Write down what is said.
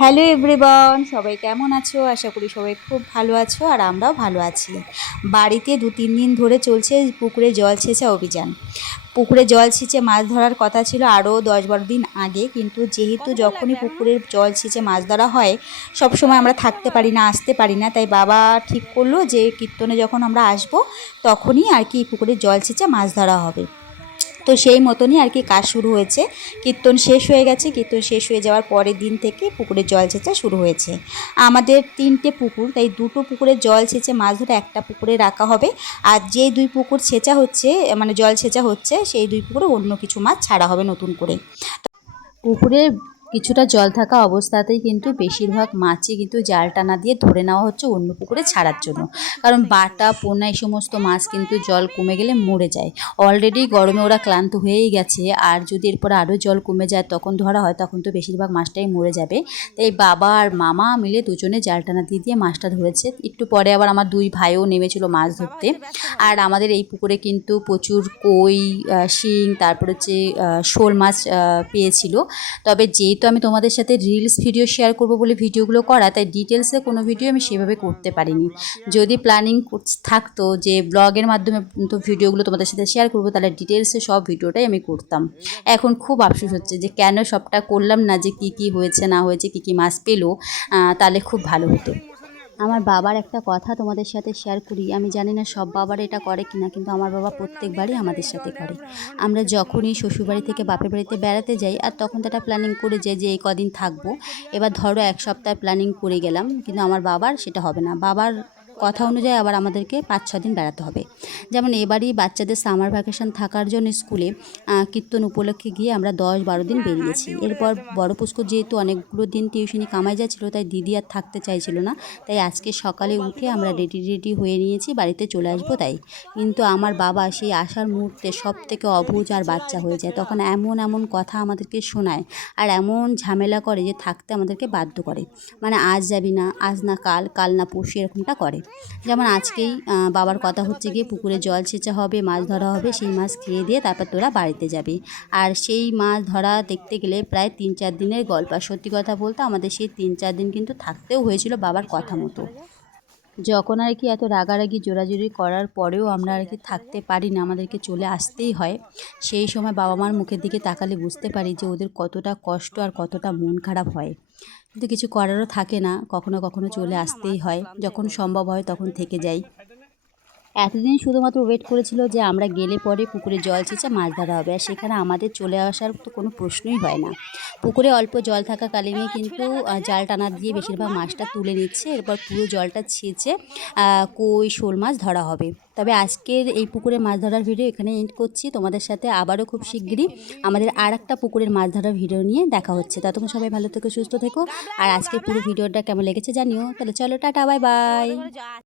Hello everyone, সবাই কেমন আছো? আশা করি সবাই খুব ভালো আছো আর আমরাও ভালো আছি। বাড়িতে 2-3 দিন ধরে চলছে পুকুরে জল ছেঁচা অভিযান। পুকুরে জল ছেঁচে মাছ ধরার কথা ছিল আরও 10-12 দিন আগে, কিন্তু যেহেতু যখনই পুকুরের জল ছেঁচে মাছ ধরা হয় সবসময় আমরা থাকতে পারি না, আসতে পারি না, তাই বাবা ঠিক করলো যে কীর্তনে যখন আমরা আসবো তখনই আর কি পুকুরে জল ছেঁচে মাছ ধরা হবে। তো সেই মতনই আর কি কাজ শুরু হয়েছে। কীর্তন শেষ হয়ে গেছে, কীর্তন শেষ হয়ে যাওয়ার পরের দিন থেকে পুকুরে জল ছেঁচা শুরু হয়েছে। আমাদের 3টে পুকুর, তাই 2টো পুকুরে জল ছেঁচে মাছ ধরে একটা পুকুরে রাখা হবে। আর যে 2 পুকুর ছেঁচা হচ্ছে, মানে জল ছেঁচা হচ্ছে, সেই 2 পুকুরে অন্য কিছু মাছ ছাড়া হবে নতুন করে। পুকুরে কিছুটা জল থাকা অবস্থাতেই কিন্তু বেশিরভাগ মাছই কিন্তু জাল টানা দিয়ে ধরে নেওয়া হচ্ছে অন্য পুকুরে ছাড়ার জন্য। কারণ বাটা, পোনা এই সমস্ত মাছ কিন্তু জল কমে গেলে মরে যায়। অলরেডি গরমে ওরা ক্লান্ত হয়েই গেছে, আর যদি এরপর আরও জল কমে যায় তখন ধরা হয় তখন তো বেশিরভাগ মাছটাই মরে যাবে। তাই বাবা আর মামা মিলে দুজনে জাল টানা দিয়ে মাছটা ধরেছে। একটু পরে আবার আমার 2 ভাইও নেমেছিল মাছ ধরতে। আর আমাদের এই পুকুরে কিন্তু প্রচুর কই, শিং, তারপর হচ্ছে শোল মাছ পেয়েছিল। তবে যেহেতু আমি তোমাদের সাথে রিলস ভিডিও শেয়ার করব বলে ভিডিওগুলো করা, তাই ডিটেলসে কোনো ভিডিও আমি সেভাবে করতে পারিনি। যদি প্ল্যানিং থাকতো যে ব্লগের মাধ্যমে তো ভিডিওগুলো তোমাদের সাথে শেয়ার করবো, তাহলে ডিটেলসে সব ভিডিওটাই আমি করতাম। এখন খুব আফসোস হচ্ছে যে কেন সবটা করলাম না, যে কি হয়েছে না হয়েছে, কি মাছ পেলো, তাহলে খুব ভালো হতো। আমার বাবার একটা কথা তোমাদের সাথে শেয়ার করি। আমি জানি না সব বাবার এটা করে কিনা, কিন্তু আমার বাবা প্রত্যেকবারই আমাদের সাথে করে। আমরা যখনই শ্বশুরবাড়ি থেকে বাপের বাড়িতে বেড়াতে যাই, আর তখন তো একটা প্ল্যানিং করে যাই যে এই কদিন থাকবো। এবার ধরো 1 সপ্তাহ প্ল্যানিং করে গেলাম, কিন্তু আমার বাবার সেটা হবে না। বাবার কথা অনুযায়ী আবার আমাদেরকে 5-6 দিন বেড়াতে হবে। যেমন এবারই বাচ্চাদের সামার ভ্যাকেশন থাকার জন্য স্কুলে কীর্তন উপলক্ষে গিয়ে আমরা 10-12 দিন বেরিয়েছি। এরপর বড় পুষ্কর যেহেতু অনেকগুলো দিন টিউশনি কামাই যাচ্ছিলো, তাই দিদি আর থাকতে চাইছিল না। তাই আজকে সকালে উঠে আমরা রেডি হয়ে নিয়েছি, বাড়িতে চলে আসবো তাই। কিন্তু আমার বাবা সেই আসার মুহূর্তে সব থেকে অবুঝ আর বাচ্চা হয়ে যায়। তখন এমন কথা আমাদেরকে শোনায় আর এমন ঝামেলা করে যে থাকতে আমাদেরকে বাধ্য করে। মানে আজ যাবি না, আজ না কাল, কাল না পরশু, এরকমটা করে। যেমন আজকেই বাবার কথা হচ্ছে গিয়ে পুকুরে জল ছেঁচা হবে, মাছ ধরা হবে, সেই মাছ খেয়ে দিয়ে তারপর তোরা বাড়িতে যাবি। আর সেই মাছ ধরা দেখতে গেলে প্রায় 3-4 দিনের গল্প। আর সত্যি কথা বলতে আমাদের সেই 3-4 দিন কিন্তু থাকতেও হয়েছিল বাবার কথা মতো। যখন আর কি এত রাগারাগি জোরাজুরি করার পরেও আমরা আর কি থাকতে পারি না, আমাদেরকে চলে আসতেই হয়, সেই সময় বাবা মার মুখের দিকে তাকালে বুঝতে পারি যে ওদের কতটা কষ্ট আর কতটা মন খারাপ হয়। কিন্তু কিছু করারও থাকে না, কখনো চলে আসতেই হয়, যখন সম্ভব হয় তখন থেকে যাই। এতদিন শুধুমাত্র ওয়েট করেছিল যে আমরা গেলে পরে পুকুরে জল ছেঁচে মাছ ধরা হবে, আর সেখানে আমাদের চলে আসার তো কোনো প্রশ্নই হয় না। পুকুরে অল্প জল থাকাকালীনই কিন্তু জাল টানা দিয়ে বেশিরভাগ মাছটা তুলে নিচ্ছে, এরপর পুরো জলটা ছেঁচে কই, শোল মাছ ধরা হবে। তবে আজকের এই পুকুরে মাছ ধরার ভিডিও এখানে এন্ড করছি। তোমাদের সাথে আবারও খুব শিগগিরই আমাদের আর একটা পুকুরের মাছ ধরার ভিডিও নিয়ে দেখা হচ্ছে। ততক্ষণ সবাই ভালো থেকো, সুস্থ থেকো। আর আজকের পুরো ভিডিওটা কেমন লেগেছে জানিও। তাহলে চলো, টাটা, বাই বাই।